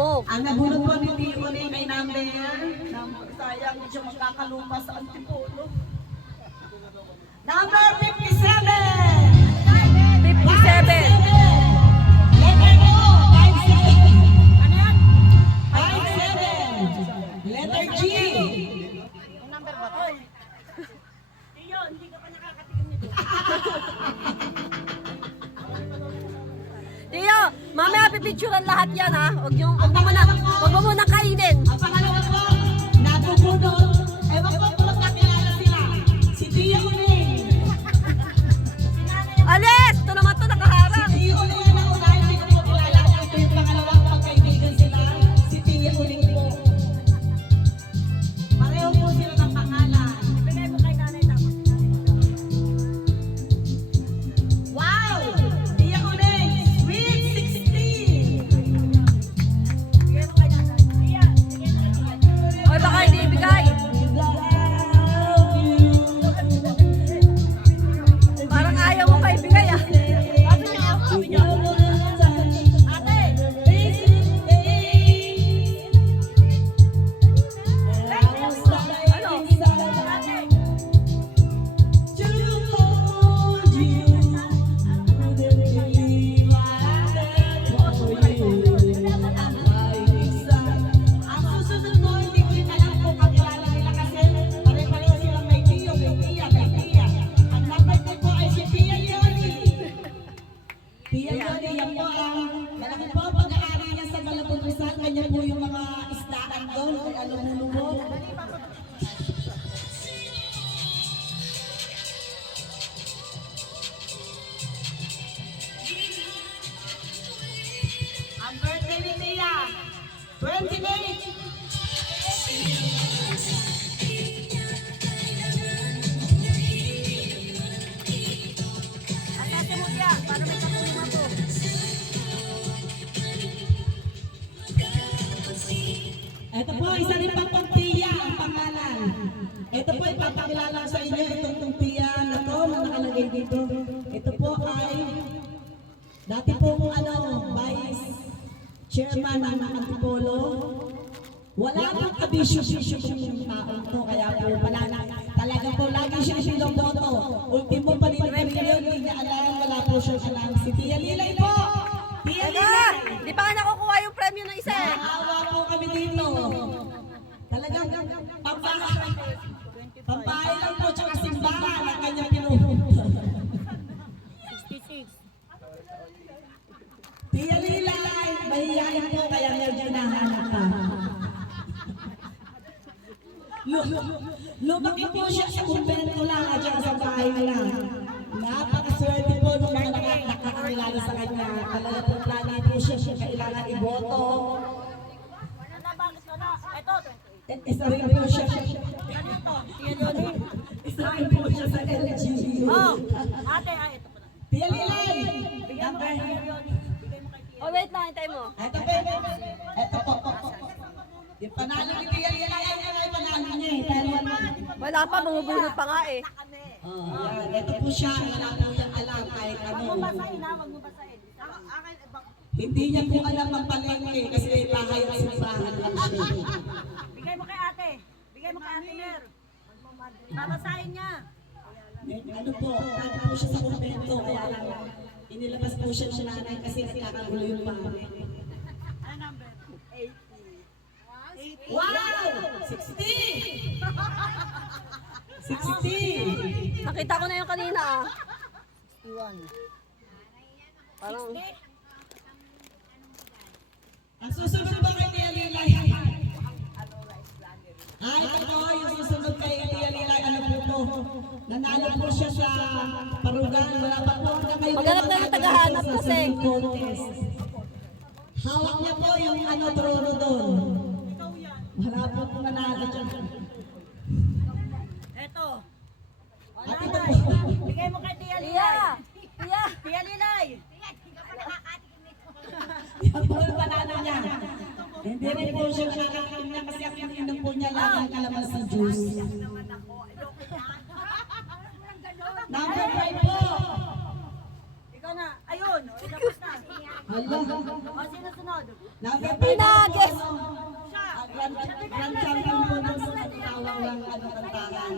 mo. Ang nabunod po ni Tio Ning ay number. Sayang, hindi siya makakalupa sa Antipolo. Number 57! 57. Letter O, 57. Ano yan? 57. Letter G. Ang number ba to? Tio, hindi ka pa nakakatingin nito. Tiyo, mamaya pipicturean lahat yan ha. Huwag mo muna kainin. Ang pangalawa po, nabubunod. Ewan ko kung magkakilala sila. Si Tio Ning. Alis! Ito naman ito nakaharang. Si Tio Ning ang naunahin, hindi ko po kilala. Ito yung pangalawang pagkaibigan sila. Si Tio Ning po. Pareho po sila ng pangalan. Ibigay mo kay nanay tapos. Wow! Tio Ning, sweet 16! Ibigay mo kay nanay. Iya, bigay mo kay nanay. Oy, baka hindi ibigay. Parang ayaw mo pa ibigay ah. Sabi niya, sabi niya. Ate! Ano? Ang susunod po, hindi ko rin alam kung kakilala nila kasi pare-pareho silang may Tio, may Tia, may Tia. Ang number ko po ay si Tia Yoli. Tia Yoli, yan po ang malaki po ang pag-aari niya sa Malabon Rizal. Kanya po yung mga isdaan doon, kay Alumulumog. Ang birthday ni Tia, 28. Ate mo diyan, para may katulong ako. Ito po, isa rin pang Tia ang pangalan. Ito po, ipapakilala sa inyo itong Tia na to na nakalagay dito. Ito po ay dati po Vice Chairman ng Antipolo. Wala pong kabisyo-bisyo kung taong to, kaya po talaga po lagi siya sinoboto. Ultimo pa rin yun, hindi niya alam, wala po siya alam. Si Tia Lilay po! Tia Teka, Lilay! di pa nga nakukuha yung premyo ng isa eh. Naawa po kami dito. Talagang pampahay lang po, tsaka simbahan ang kanyang pinupunta. 66. Tia Lilay, mahihayin po kaya medyo nahanap pa. Lumaki po siya sa kumbento lang at saka sa bahay nila. Napakaswerte po nung mga nakakakilala sa kanya. Talaga po lagi po siya kailangan iboto. Ano na, bakit ka na? Ito, Isa rin po siya. ganito. Tia Loli. Isa rin po siya sa LGU. Oh, ate, ay, ito pala. Tia Lilay! Bigyan mo kay Tia Loli. Bigay mo kay Tia. Oh, wait lang, hintay mo. Ito po. Ito po. Yung panalo ni Tia Lilay ay panalo niya eh. Pero Wala pa, bumubunot pa nga eh. yan. Ito po siya. Wala po yung alam kahit ano. Huwag mo basahin ha, huwag mo basahin. Akin, Hindi niya po alam ang palengke kasi bahay at simbahan lang siya. bigay mo kay ate. Bigay mo kay ate Mer. Babasahin niya. Ano po, ano po siya sa kumbento. Kaya lang, inilabas po siya ng nanay kasi nakakagulo yung bahay. Ano number? 80. Wow! 60! 60! Nakita ko na yung kanina ah. 61. Parang, Ang susunod ba kay Tia Lilay? Ay, ito, yung susunod kay Tia Lilay, ano po to? Nanalo po siya sa parugan. Wala pa po hanggang ngayon. Maghanap na ng tagahanap sa kasi. singing contest. Hawak niya po yung trono doon. Wala po kung nanalo dyan. Ito. At ito Nanay, po. bigay mo kay Tia Tia! Lilay. Tia! Tia Lilay. Yan po yung panalo niya. Hindi rin po siya nakakain niya kasi ang ininom po niya lang ang kalamansi juice. Number 5 po. Ikaw na. Ayun. Ilabas na. Hala. O, sino sunod? Number 5 Pinages. Grand champion po ng sa tawang lang kantahan.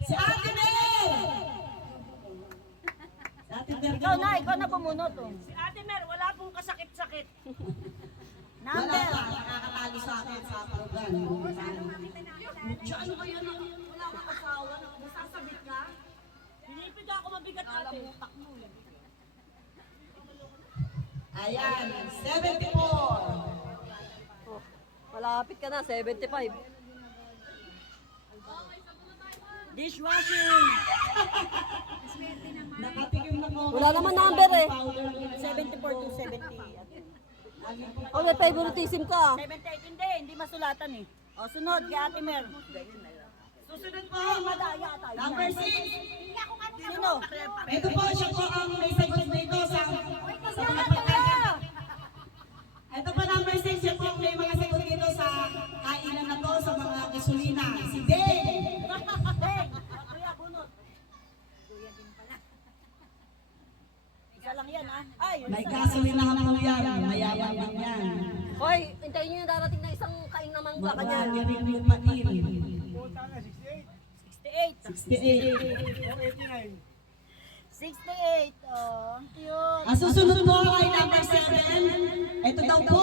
Si Ate Mel! Si Ate Mel. Ikaw na bumunot. Oh. Si Ate Mer, wala pong kasakit-sakit. Wala Number. pa, nakakatalo sa akin sa program. Ano ba yan? Wala kang asawa. Nasasabit ka? Pinipig ako mabigat ate. Ayan, 74. Oh, malapit ka na, 75. Dishwashing. Nakatikim na po. Wala naman number eh. 74 to 70. Oh, may favoritism ka. 78 hindi masulatan eh. O sunod kay Ate Mer. Susunod po. Madaya tayo. Number 6. Sino? Ito po, siya po ang may sagot dito sa mga Ito po number 6, siya po ang may mga sagot dito sa kainan na to sa mga gasolina. Si Dave. Kuya bunot. Isa lang yan ah. Ay, May gasolina po yan. Mayaman din yan. Hoy, hintayin nyo yung darating na isang kain na mangga ka niyan. Marami rin yung panin. 68. 68. 68. Oh, ang cute. Ang susunod po ay number 7. Ito daw po.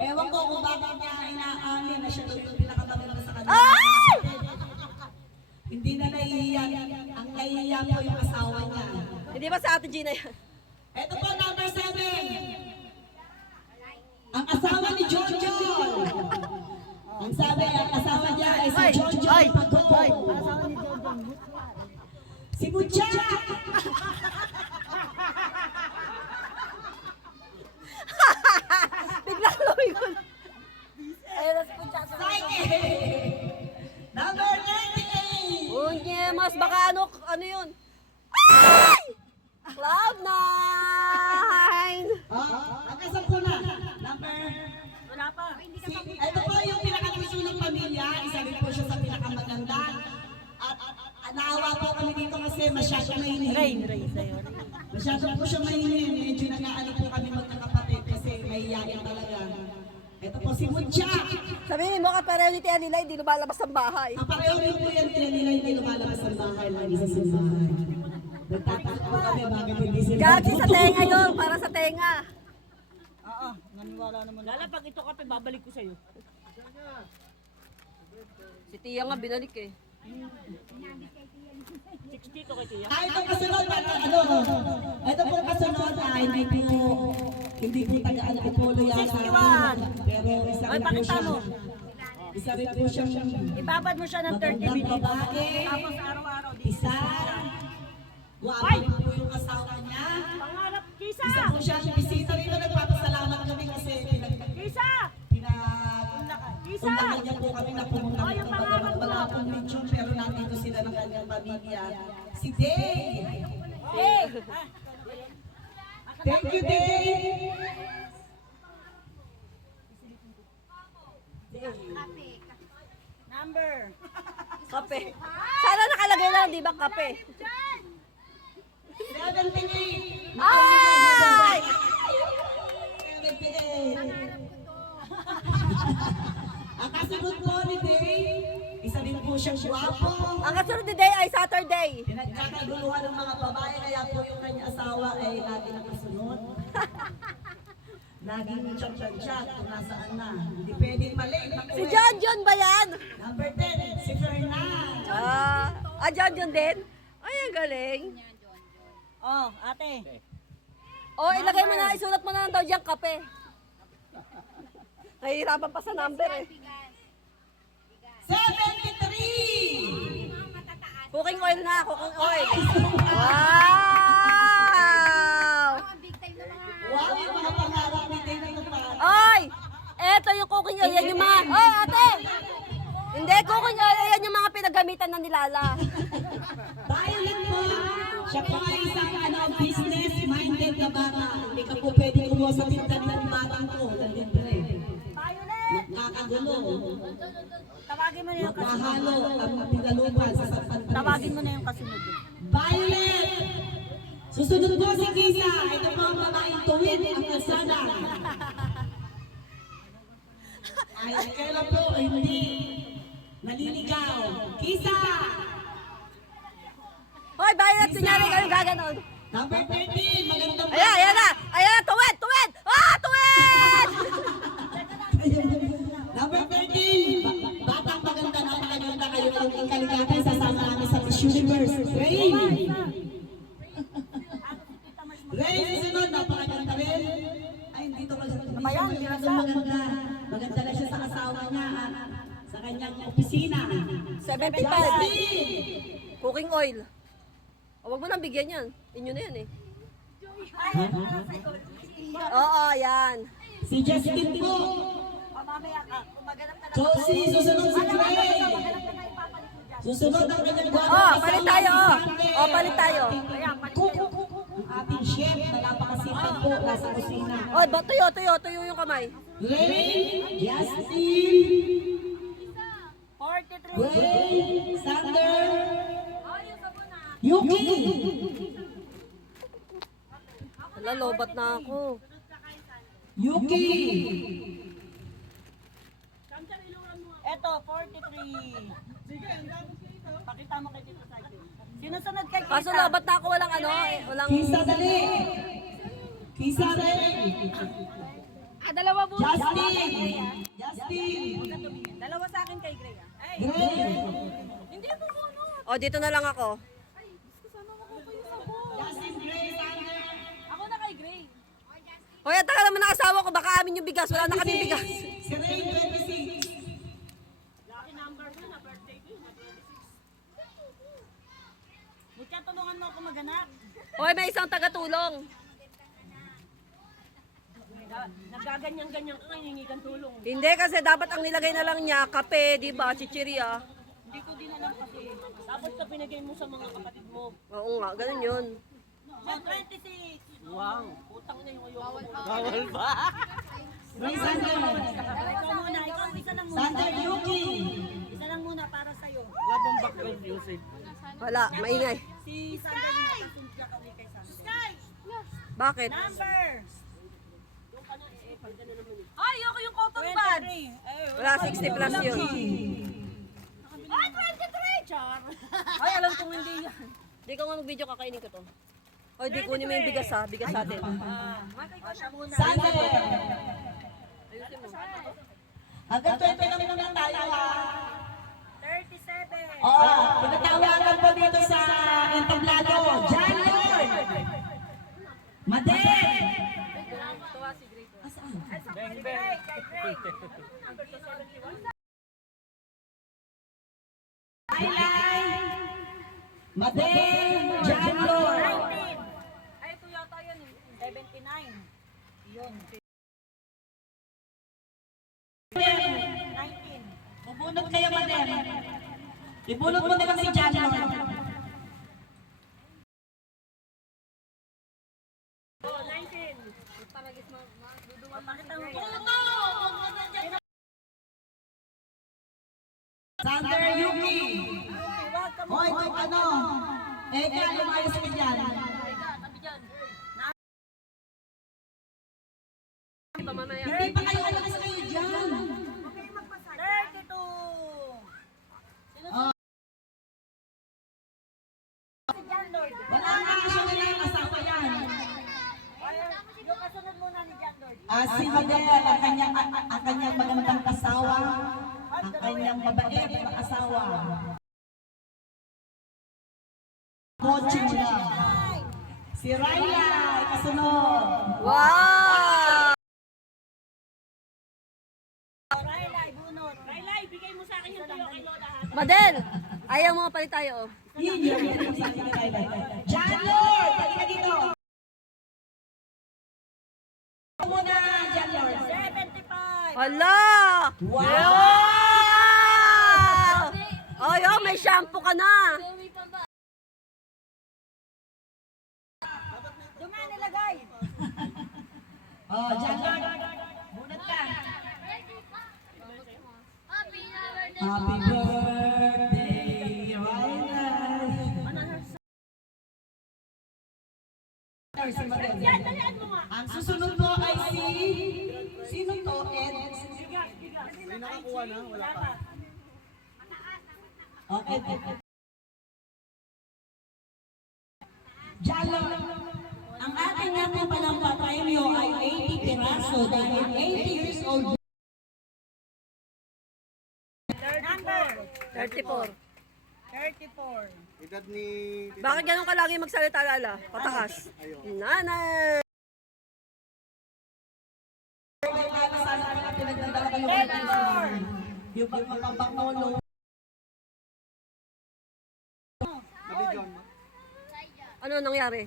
Ewan ko kung bakit niya inaamin na siya daw yung pinakamaganda sa kanila. Ay! Hindi na nahihiya. Ang nahihiya po yung asawa niya. Hindi ba sa Ate Gina yan? Ito po number 7. Ang asawa ni John John. Ang sabi, ang asawa niya ay si John John Pagkupo. Si Butcha. Biglang lumikol. Ayun na si Puncha. Saike. Number 38. Unye, mas baka ano yun? Ay! Cloud9! Ang kasampu na. Number Wala pa. ito po yung pinakagusto ng pamilya. Isa rin po siya sa pinakamaganda. At naawa po kami dito kasi masyado mahinig. Rain sa'yo. Masyado po siya mahinig. Medyo nag-aano po kami magkakapatid kasi mahihayin talaga. Ito po si Mutya. Sabihin mo ka pareho ni Tia Lila, hindi lumalabas ng bahay. Ang pareho rin po yan nila hindi lumalabas ng bahay. Lagi sa simbahan. Nagtatakot po kami bakit hindi sila. Gagi sa tenga yun, para sa tenga. Oo, naniwala naman. Lala, pag ito kape, babalik ko sa'yo. Si Tia nga binalik eh. 60 to kay Tia. Ito kasunod ito po kasunod ay hindi po taga-ano po polo yata. 61. Pero isa Ay, rin po pakita siya. mo. Isa rin po siya. Ibabad mo siya ng 30 Magandang minutes. babae. Tapos araw-araw dito. Isa. Guwapo po yung asawa niya. Pangarap, Kisa! Isa po siya. Bisita rin na nagpapasalamat kami kasi Kisa! Undangan niya po kami na pumunta dito. Wala pong lechon pero nandito sila ng kanyang pamilya. Si Day. Hey! Thank you, Day. Number. Kape. Sana nakalagay lang, di ba kape? 78. Ay! 78. Ang kasunod po ni Day, isa din po siyang guwapo. Ang kasunod ni Day ay Saturday. Pinagkakaguluhan ng mga babae, kaya po yung kanyang asawa ay lagi nakasunod. Laging chat-chat kung nasaan na. Hindi pwedeng mali. Si John John ba yan? Number 10, si Fernand. John John din? Ay, ang galing. Oh, ate. Oh, ilagay mo na, isulat mo na lang daw diyang kape. Nahihirapan pa sa number eh. 73! Cooking oil na, cooking oil. Wow! Wow, yung mga pangarap ni Day na ito. Oy! Eto yung cooking oil, yan yung mga... Oy, ate! Hindi, cooking oil, yan yung mga pinagamitan ng nilala. Violet po, siya po ay isang business-minded na bata. Hindi ka po pwede kumuha sa tindahan ng batang ko. Libre. Violet! Nakakagulo. Tawagin mo na yung kasunod. Mahalo ang pinalupan sa sampantris. Tawagin mo na yung kasunod. Violet! Susunod po si Kisa. Ito po ang babaeng tuwid ang kalsada. Ay, kailan po hindi naliligaw. Kisa! Hoy, bayan at sinyari kayo gaganon. Number 13, magandang Ayan, ayan na. Ayan na, tuwid, tuwid. Ah, tuwid! Number 13, batang maganda, napakaganda kayo ang kaligatan. Sasama namin sa Miss Universe. Rain! Rain, sunod, napakaganda rin. Ay, dito ka maganda. Maganda na siya sa asawa niya at sa kanyang opisina. 75. Cooking oil. Oh, wag mo nang bigyan yan. Inyo na yan eh. Oo, yan. Si Justin po. Mamaya ka, kung maganap ka na. Josie, susunod si Gray. Susunod ang kanyang gwapo. Oh, palit tayo. Oh, palit tayo. Ang ating chef na napakasipag po nasa kusina. Oh, tuyo, tuyo, tuyo yung kamay. Ray, Justin, 43. Gray, Sander, Yuki. Wala, lobat na ako. Yuki. Eto, 43. Pakita mo kay Tito Sayo. Sinusunod kay Kisa. Kaso lobat na ako, walang ano, walang... Kisa dali. Kisa Ray. Dalawa po. Justin. Justin. Dalawa sa akin kay Gray. Ay, Gray. hindi ako ano. Oh, dito na lang ako. Justin, Gray, Sander. Ako na kay Gray. Hoy, at taka naman ng asawa ko, baka amin yung bigas. Wala na kaming bigas. Si Ray, 26. Lucky number mo na birthday ko. Buti tulungan mo ako maganap. Hoy, may isang tagatulong. Nagaganyan-ganyan ka, hiningi kang tulong. Hindi, kasi dapat ang nilagay na lang niya, kape, di ba, chichirya. Hindi ko din alam kasi. Tapos ka pinagay mo sa mga kapatid mo. Oo nga, ganun yun. Oh, 26. Wow. Utang na yung ayoko. Bawal ba? Ray, Sander. Ikaw muna, ikaw isa lang muna. Sander, Yuki. Isa lang muna para sa'yo. Labang background music. Wala, maingay. Si Sandra muna, kasunod ka kami kay Sandra. Bakit? Number! Ay, ako yung cotton bud! Wala, 60 plus yun. Ay, 23! Char! Ay, alam kong hindi yan. Hindi ko nga mag-video, kakainin ko to. Hoy, di kunin mo yung bigas ha, bigas natin. Siya muna. Sander. Ayusin mo. Hanggang 20 na muna tayo ha. 37! Oh, pinatawagan po dito sa entablado. John Lord. Madel. Asaan? Kay Gray! Laylay. Madel. John Lord. 19! Ay, ito yata yan eh. 79. Yun. 19. Bubunot kayo, Madel. Ibunot mo na lang si John Lord. Oh, 19. Pakita mo po. Sander, Yuki. Wag ka mo. Hoy, ito ano? Eka, lumayos ka dyan. Mamaya. Hindi pa kayo alas kayo dyan. 32! Oh, Si John Lord. wala nga siya na lang asawa yan. Yung kasunod muna ni John Lord. Si Madel, ang kanyang magandang kasawa, ang kanyang mabait na asawa. Coaching niya. Si Ryla, kasunod. Wow! Raylay, bunot. Raylay, bigay mo sa akin yung tuyo kay Lola. Madel! Ayaw mo palit tayo, oh. Yun yun, yun ang sabi ni Ryla. John Lord, halika dito. Ito muna, John Lord. 75! Hala! Wow! Ay, oh, may shampoo ka na. Dumaan nilagay! Oh, John Lord, bunot ka. Happy birthday, Ryla. nakakuha na, wala pa. Okay. Diyan lang. Ang ating nga po palang papremyo ay 80 piraso dahil 80 years old. Number 34. 34. Edad ni... Bakit ganun ka lagi magsalita, Lala? Patakas. Nanay! Sana pala pinagdadala kayo kay Pastor. Yung pagpapabangono. Sabi John. Ano nangyari?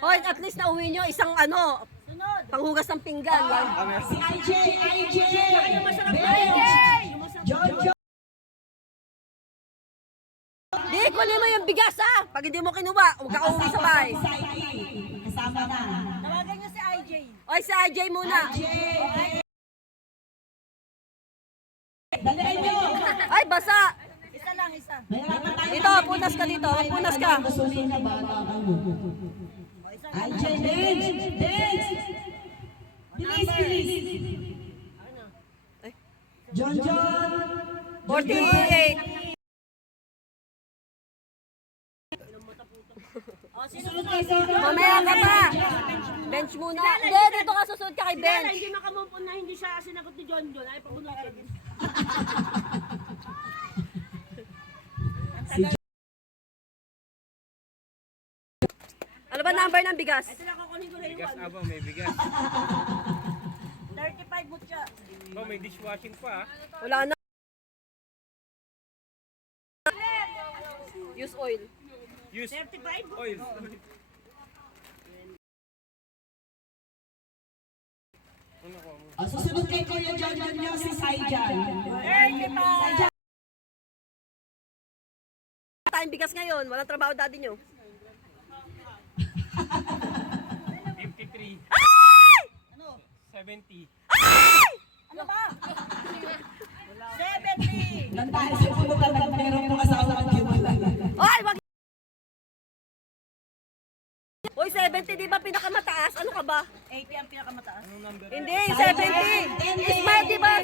Hoy, at least nauwi nyo isang ano, Sunod. panghugas ng pinggan. Si IJ! Bench! Jojo! Di, kunin mo yung bigas ha! Pag hindi mo kinuha, huwag ka uuwi sa bahay. Kasama na. Tawagan niyo si IJ. Oy, sa AJ muna. Daliin nyo! Ay, basa! Isa lang, isa. Mahirapan tayo. Dito, punas ka dito. Punas ka. Gasolina ba? IJ! Bench! Bilis! John! 48. Susunod kayo sa... Mamaya ka pa. Bench muna. Hindi, dito ka susunod ka kay bench. Hindi makamupon na hindi siya sinagot ni John John. Ay, pabunutin. Ano ba number ng bigas? Sila kukunin ko na yung Bigas aba, may bigas. 35 mo siya. Oh, may dishwashing pa. Wala na. Use oil. Use 35. oil. Ano ko mo? Susunod kay Kuya John nyo si Saijan. 35. Tayong bigas ngayon. Walang trabaho daddy nyo. 53. Ano? 70. Ano ba? 70. Nang dahil sa puno na meron mo kasama at kiwala. Oy, wag! Oy, 70, di ba pinakamataas? Ano ka ba? 80 ang pinakamataas. Hindi, 70. Smart, di ba?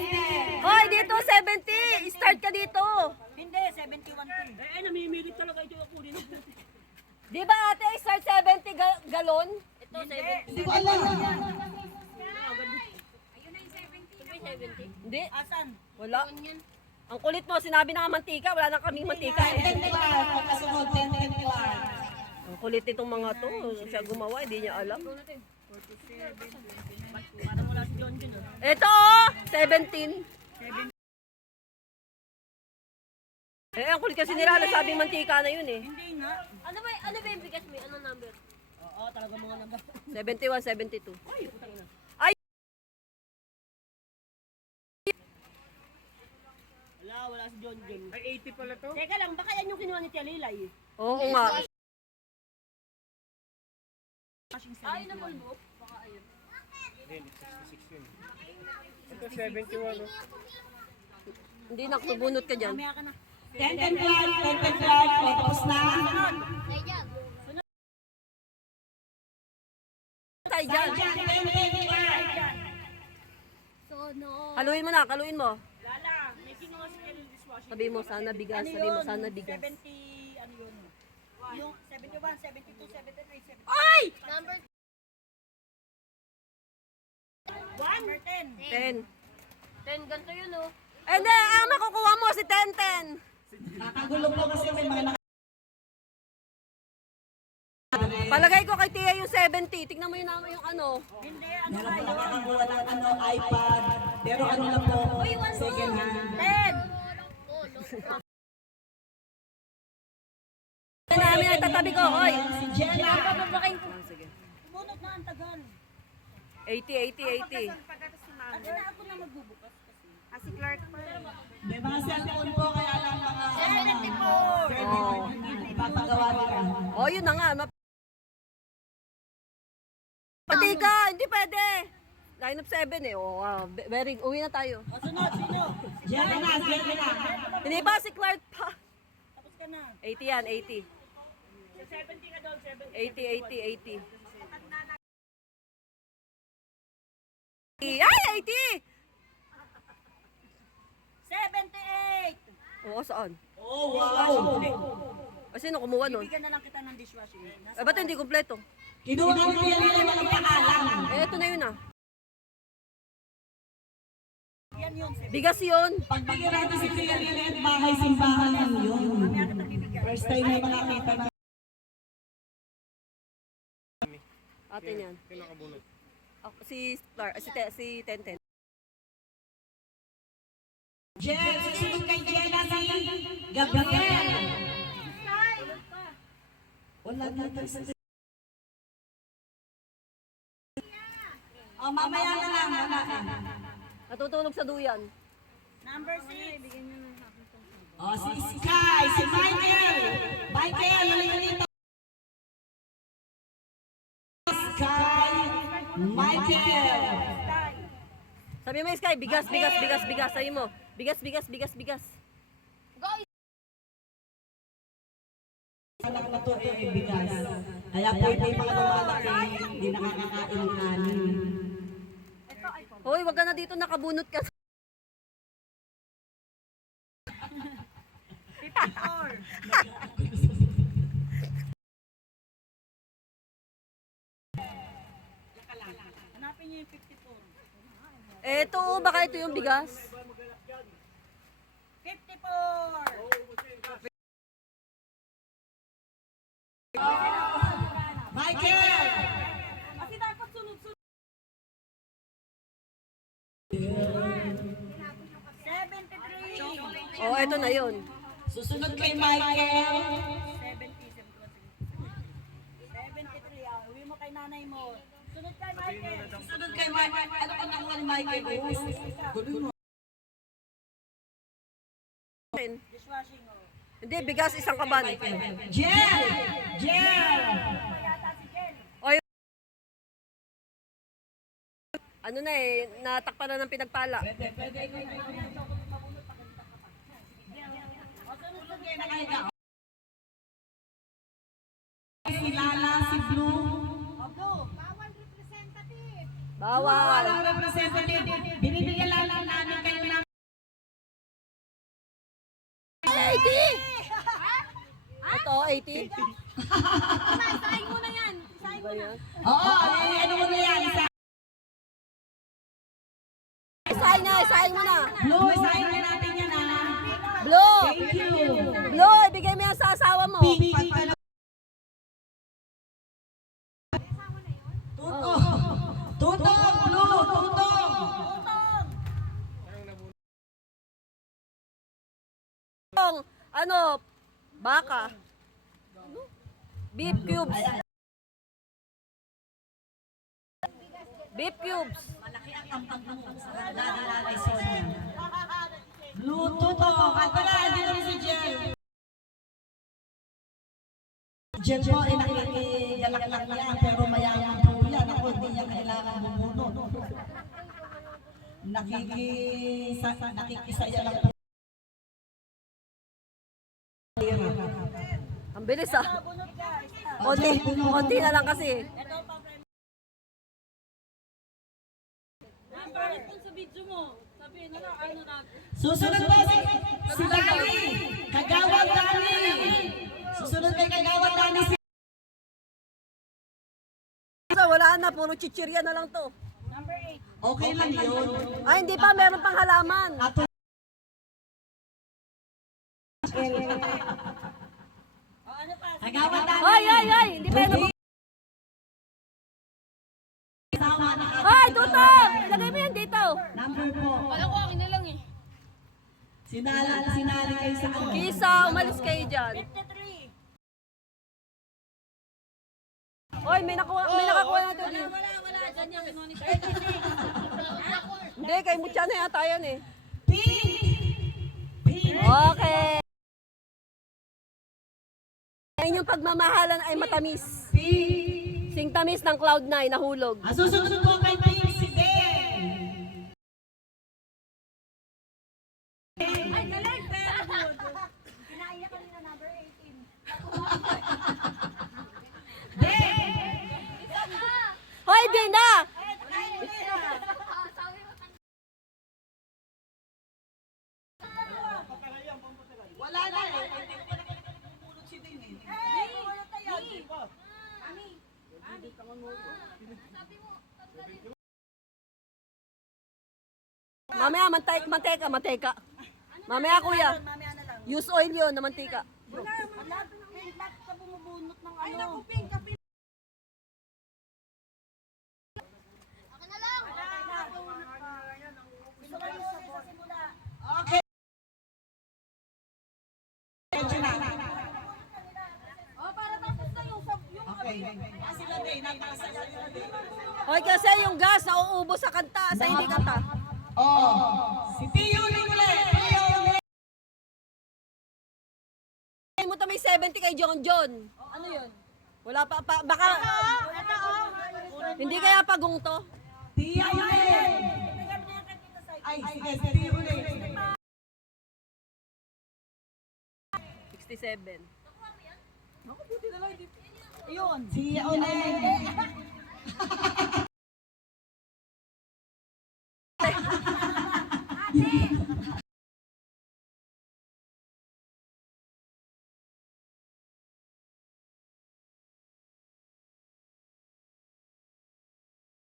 Hoy, dito 70. Start ka dito. Hindi, 71 to. Eh, namimilit talaga ito ako rin. Di ba ate, start 70 galon? Ito, 70. Hindi ko alam. Hindi, Asan? wala. Ang kulit mo, sinabi na nga mantika. Wala na kaming mantika eh. 10 Clark, pagkasunod 10 Clark. Ang kulit nitong mga to. Siya gumawa, hindi niya alam. Parang wala si John John. Ito oh, 17. Eh, ang kulit kasi nila, sabing mantika na yun eh. Hindi nga. Ano ba yung bigas mo? Anong number? Oo, talaga mga nag... 71, 72. Ay! Wala si John John. Ay, 80 pala to? Teka lang, baka yan yung kinuha ni Tia Lilay. Oo nga. Ay, napulbo. Baka ayun. Hindi, 66 yun. Ito, 71. Oh. Hindi nakubunot ka dyan. Mamaya ka na. 10 Clark, 10 Clark. O, tapos na. Tayo dyan. Saijan, 10 Clark. Haluin mo na, kaluin mo. Lala, may kinuha si Tia dishwashing. Sabi mo sana bigas, sabi mo sana bigas. 70, ano yun? Yung 71, 72, 73, 74. Ay! Number 10. 10. 10, ganito yun oh. Eh, hindi, ang makukuha mo si 10-10. Nakagulo po kasi may mga Palagay ko kay Tia yung 70. Tignan mo yung ano. Hindi, ano meron kayo? po nakakakuha ng iPad. Pero ano lang po, second hand. 10. Namin ay tatabi ko, hoy. Si Jenna. Sige. Sumunod na ang tagal. 80, 80, 80. Ate na ako na magbubukas kasi. Si Clark pa. May mga cellphone po, kaya lang mga... 74. Ipapagawa nila. Oh, yun na nga. Pati ka, hindi pwede. Line of 7 eh. Oh, wow. Very, uwi na tayo. O, sunod, sino? Jenna na, Jenna na. Hindi pa si Clark pa. Tapos ka na. 80 yan, 80. 70 ka doon, 70. 80, 80, 80. Ay, 80! O, saan? Oh, wow! O, sino kumuha nun? Bigyan na lang kita ng dishwashing. Eh, ba't hindi kumpleto? Kinuha ko yan nila walang paalam. Eh, ito na yun ah. Yan yun. Bigas yun. Pagbigyan natin si Kuya Lilet, bahay simbahan lang yun. First time na makakita na. Atin yan. Sino nakabunot? Ako, si Tenten. Jel, susunod kay Jella si Gabriel. Wala dito isa. Oh, mamaya na lang. Wala na. Natutulog sa duyan. Number 6. Oh, si Sky, si Michael. Michael, halika dito. Sky, Michael. Sabi mo, Sky, bigas. Sabi mo, bigas. Anak na to eh, bigas. Kaya po yung mga lumalaki, hindi nakakakain ng kanin. Hoy, wag ka na dito, nakabunot ka. 54. Hanapin niyo yung 54. Eto, baka ito yung bigas. 54. Michael! Kasi dapat sunod-sunod. 73. Oh, eto na yun. Susunod kay Michael. 73. Uwi mo kay nanay mo. Sunod kay Michael. Susunod kay Michael. Ano ka nakuha ni Michael? Gulo mo. Dishwashing mo. Hindi, bigas, isang kaban. Jel! Jel! Oy. Ano na eh, natakpan na ng pinagpala. Si Lala, si Blue. Bawal. Walang representative. Binibigyan lang namin kayo ng 80! Ito, 80. Isahin mo na yan. Isahin mo na. Oo, ano mo na yan? Isahin mo na. Blue, isahin na natin yan ha. Blue! Thank you. Blue, ibigay mo yan sa asawa mo. Tutong! Tutong! Blue! Tutong! Ano, baka. Beef cubes. Beef cubes. Malaki ang kampag mo sa lalay Sonia. Blue, tutong! At pala, dito rin si Jel. Jel po ay nakikigalak-lak niya, pero mayaman po yan. Ako hindi niya kailangan bumunod. Nakikisaya lang po. Ang bilis ah. Konti na lang kasi. Susunod po si Dani. Kagawad Dani. Susunod kay Kagawad Dani si Wala na, puro chichirya na lang to. Number 8. okay lang yun. Ay, hindi pa, meron pang halaman. Ato. Kagawad Dani. Ay, hindi pa yan. Kasama na Ay, tutong! Ilagay mo yan dito. number po. Wala ko, akin na lang eh. Sinali kayo sa ano. Kisa, umalis kayo dyan. 53. Oy, may nakakuha na ito. Wala. Ganyan, kinuha ni Hindi, kay Mutya na yata yan eh. Pink. Pink. Okay. Ngayon yung pagmamahalan ay matamis. Pink. Sing tamis ng Cloud9, nahulog. Ang susunod po kay Pink si Ben. Ay, galing. Pero good. Kinaiyak kanina number 18. Ben. Hoy, di na! Mamaya, mantika. Mamaya, kuya. Mamaya na lang. Use oil yun na mantika. Wala, lahat ka bumubunot ng ano. Ay, naku, pink, kapin. Okay. Medyo na. Oh, para tapos na yung Okay. Sila din, napakasaya nila din. Hoy, kasi yung gas nauubos sa kanta, sa hindi kanta. Oh, si Tio Lingle. Tio Lingle. Mo to may 70 kay John John. Ano yun? Wala pa, baka... Hindi kaya pagong to? Tio Lingle. Ay, sige, si Tio Lingle. 67. Yun. Si Tio Lingle.